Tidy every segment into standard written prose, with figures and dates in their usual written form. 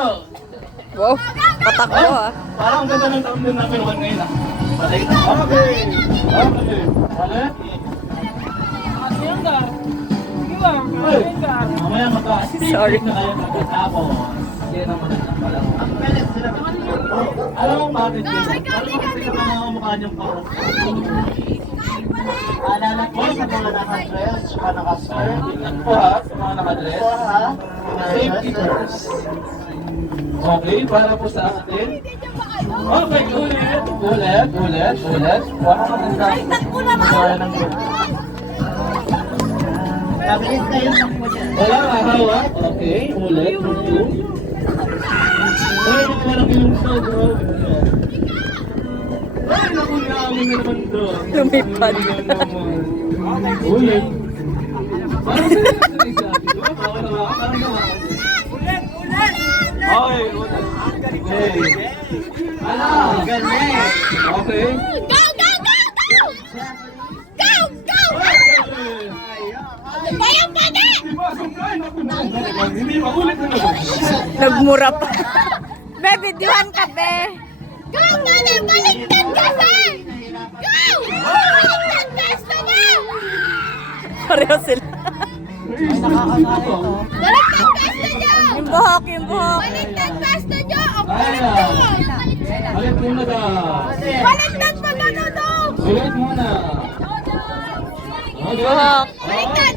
Wow, patakbo ah. Parang ganda ng taon din na pinuhan ngayon ah. Okay. Okay. Ulit. Ay, mamaya Sorry. na kayo magkatapos. Yan naman ang pala. Alam mo bakit yun? Alam mo kasi sa mga mukha niyong parang. Alala po sa mga nakadress, sa nakaskirt. Ingat po ha, sa mga nakadress. Safety first. Okay, para po sa atin. Okay, ulit. Wow, ang ganda. Pabilis kayo ng po dyan. Wala araw ha. Okay, ulit. Ay, walang ilong sa bro. Ay, naku, namin na naman bro. Lumipad. Ulit. Parang sinasabi sa akin. Diba? Parang naman. Ulit! Okay, ulit. Okay. Ala, Ganyan! okay. Go, go, go, go! Go, go! Bayang pwede! Diba, sungkay, naku, hindi maulit na naman. Nagmura pa. Be, videohan ka, be. Go, Tony! Baliktad kasi! Go! Baliktad pwesto mo! Pareho sila. Baliktad pwesto nyo! Yung buhok, yung buhok. Baliktad pwesto nyo! O, Kaya. baliktad! Balik muna ka. Baliktad pa gano'n o! Ulit muna. Buhok. Baliktad!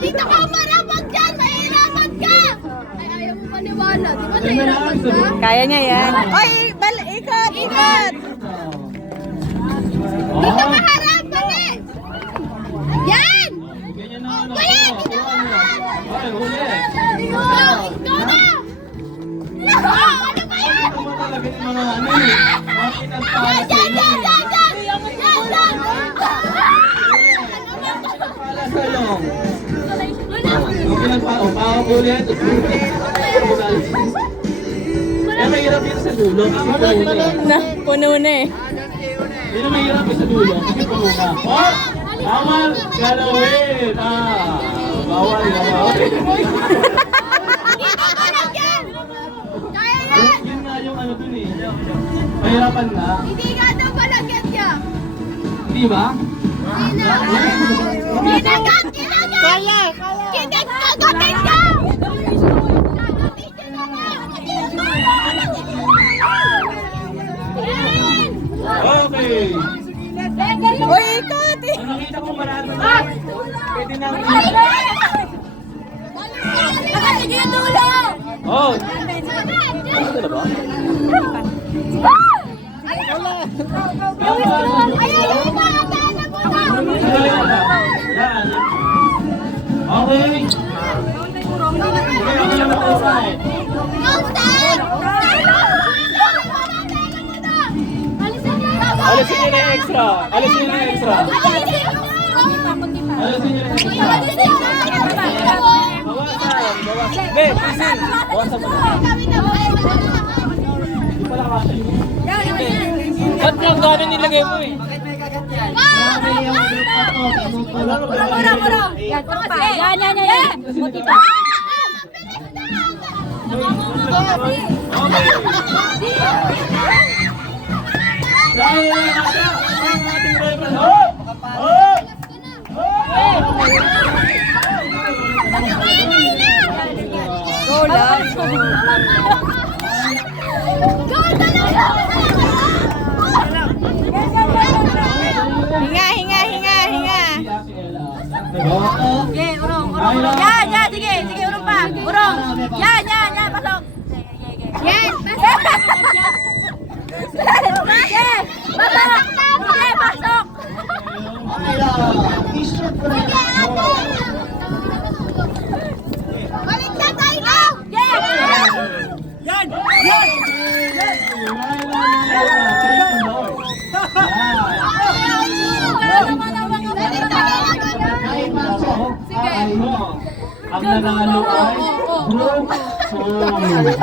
Dito ka marapag dyan! Mahirapan ka! Ay, ayaw mo maniwala. Di ba nahirapan ka? Kaya niya yan. Oy, ikot, ikot. Dito ka harap! Dali! Yan! Ganyan na ano. Kuya, dito ka harap! Ay, ulit. Go! Go na! Ano ba yan? Ito mo talaga yung mga ano eh. Mga pinagpala sa Yan, inyo. yan, yan, yan! Yan, yan! Pinagpala sa iyo. Yung pinagpala, pawag ulit. Eh, mahirap yun sa dulo. Na, puno na eh. Yun ang mahirap yun sa dulo. Kasi puno na. Oh! Bawal galawin! Ah! Bawal. Dito ka lang yan! Kaya yan! Yun nga yung ano dun eh. Mahirapan na. Hindi nga daw balagyan niya! Di ba? Kinagat! Kinagat! Kaya! Kinagat! Kagatin ka! Kagatin ka na! Okay. Uy, ikot eh. Nakita ko marami na. Pwede na. Kagatin yung dulo! Oh! Ano na ba? Yan. Okay. Alisin niyo na yung extra. Alisin niyo na yung extra. Alisin niyo na yung extra. Bawasan. Be, pisin. Bawasan mo na. Hindi pala kasi. Ba't lang gano'n nilagay mo eh? Dahil ang ating driver. Hop! Hop! Go lang. Hinga. Okay, urong. Yan, sige, urong pa. Urong. Yan, pasok. Yan, pasok. Yan, pasok. Sige, pasok. Balik na tayo. Yan. Ang nanalo ay Brooke Soul.